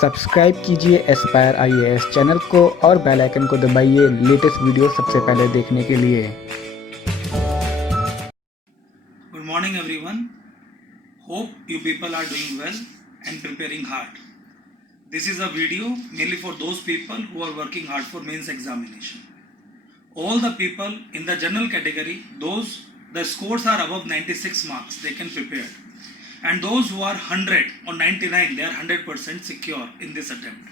Subscribe कीजिए Aspire IAS channel को और बेल आइकन को दबाइए लेटेस्ट वीडियो सबसे पहले देखने के लिए। Good morning everyone. Hope you people are doing well and preparing hard. This is a video mainly for those people who are working hard for mains examination. All the people in the general category, the scores are above 96 marks, they can prepare. And those who are 100 or 99, they are 100% secure in this attempt.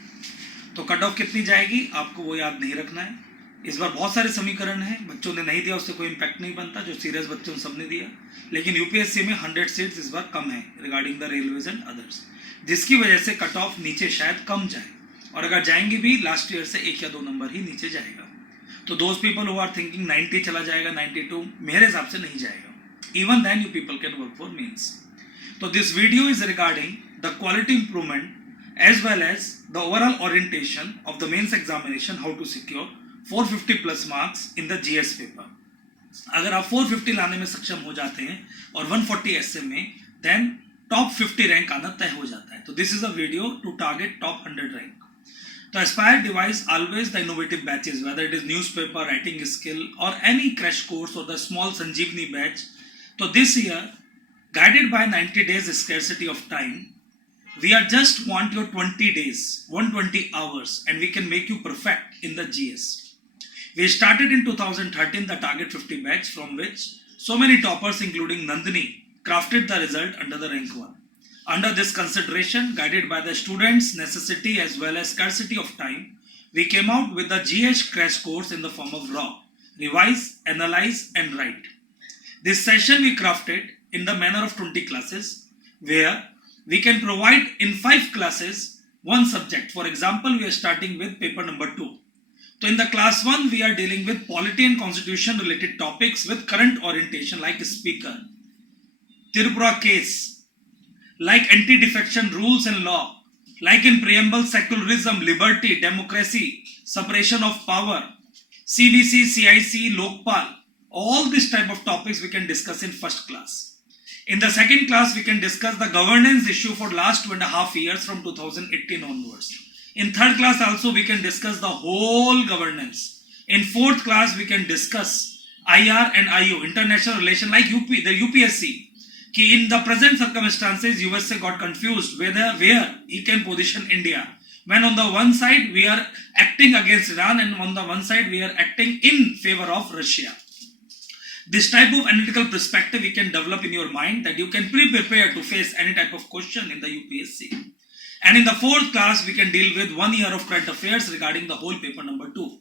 तो cut off कितनी जाएगी आपको वो याद नहीं रखना है। इस बार बहुत सारे समीकरण हैं, बच्चों ने नहीं दिया उससे कोई इम्पैक्ट नहीं बनता, जो सीरियस बच्चों ने सबने दिया। लेकिन यूपीएससी में 100 सीट्स इस बार कम है regarding the railways and others, जिसकी वजह से कट ऑफ नीचे शायद कम जाए, और अगर जाएंगे भी लास्ट ईयर से 1 या 2 नंबर ही नीचे जाएगा। तो those people who are thinking 90 चला जाएगा, 92, मेरे हिसाब से नहीं जाएगा। Even then you people can work for mains. तो this video is regarding the quality improvement as well as the overall orientation of the mains examination, how to secure 450 plus marks in the GS paper. अगर आप 450 लाने में सक्षम हो जाते हैं और 140 essay में, then top 50 रैंक आना तय हो जाता है। तो this is a video to target top 100 rank. तो Aspire devise always the innovative batches, whether it is newspaper, writing skill or any crash course or the small Sanjeevani batch. So this year, guided by 90 days scarcity of time, we are just want your 20 days, 120 hours, and we can make you perfect in the GS. We started in 2013 the Target 50 batch, from which so many toppers including Nandini crafted the result under the rank 1. Under this consideration, guided by the students' necessity as well as scarcity of time, we came out with the GS crash course in the form of raw, revise, analyze and write. This session we crafted in the manner of 20 classes, where we can provide in 5 classes one subject. For example, we are starting with paper number 2. So in the class 1, we are dealing with polity and constitution related topics with current orientation, like speaker, Tirupura case, like anti-defection rules and law, like in preamble secularism, liberty, democracy, separation of power, CVC, CIC, Lokpal. All this type of topics we can discuss in first class. In the second class, we can discuss the governance issue for last 2.5 years from 2018 onwards. In third class also, we can discuss the whole governance. In fourth class, we can discuss IR and IO, international relation, like the UPSC. In the present circumstances, USA got confused where he can position India. When on the one side, we are acting against Iran, and on the one side, we are acting in favor of Russia. This type of analytical perspective you can develop in your mind, that you can prepare to face any type of question in the UPSC. And in the fourth class, we can deal with 1 year of current affairs regarding the whole paper number 2.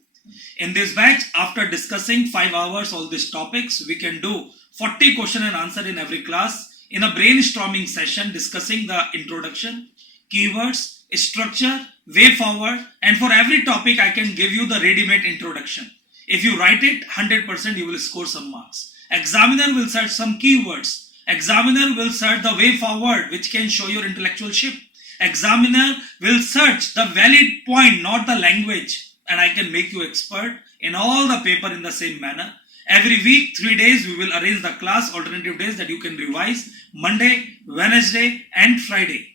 In this batch, after discussing 5 hours all these topics, we can do 40 question and answer in every class in a brainstorming session, discussing the introduction, keywords, structure, way forward, and for every topic I can give you the ready-made introduction. If you write it, 100% you will score some marks. Examiner will search some keywords. Examiner will search the way forward, which can show your intellectualship. Examiner will search the valid point, not the language. And I can make you expert in all the paper in the same manner. Every week, 3 days, we will arrange the class, alternative days that you can revise. Monday, Wednesday, and Friday.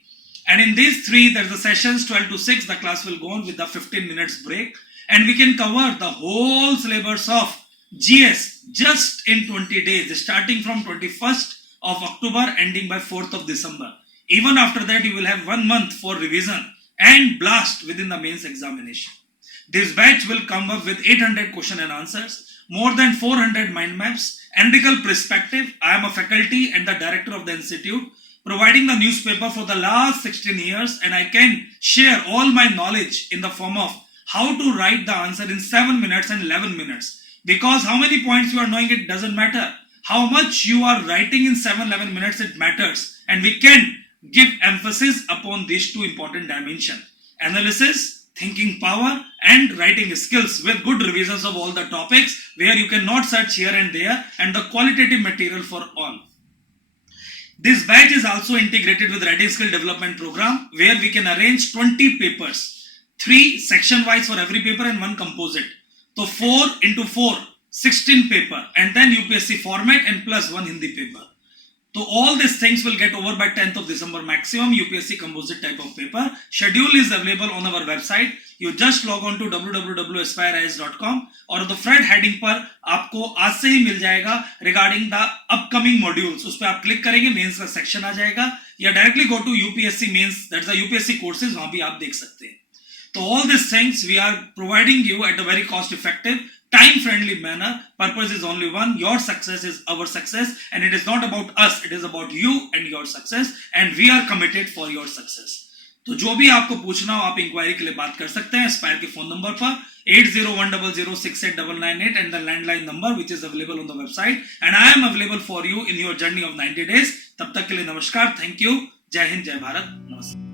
And in these 3, there's the sessions 12 to 6. The class will go on with the 15 minutes break. And we can cover the whole syllabus of GS just in 20 days, starting from 21st of October, ending by 4th of December. Even after that, you will have 1 month for revision and blast within the mains examination. This batch will come up with 800 question and answers, more than 400 mind maps, analytical perspective. I am a faculty and the director of the institute, providing the newspaper for the last 16 years, and I can share all my knowledge in the form of how to write the answer in 7 minutes and 11 minutes. Because how many points you are knowing, it doesn't matter. How much you are writing in 7-11 minutes, it matters. And we can give emphasis upon these 2 important dimensions: analysis, thinking power, and writing skills, with good revisions of all the topics, where you cannot search here and there, and the qualitative material for all. This batch is also integrated with writing skill development program, where we can arrange 20 papers. 3 section wise for every paper and 1 composite. So 4 into 4, 16 paper, and then UPSC format and plus 1 Hindi paper. So all these things will get over by 10th of December maximum. UPSC composite type of paper. Schedule is available on our website. You just log on to www.aspirias.com और the thread heading पर आपको आज से ही मिल जाएगा regarding the upcoming modules. उस पर आप click करेंगे मेंस का सेक्शन आ जाएगा या directly go to UPSC mains, that's the UPSC courses, वहां भी आप देख सकते हैं. So all these things we are providing you at a very cost effective, time friendly manner. Purpose is only one, your success is our success, and it is not about us, it is about you and your success, and we are committed for your success. तो जो भी आपको पूछना हो आप inquiry के लिए बात कर सकते हैं एस्पायर के फोन नंबर पर 8010068998 and the landline number which is available on the website, and I am available for you in your journey of 90 days. तब तक के लिए नमस्कार, थैंक यू, जय हिंद, जय भारत, नमस्कार.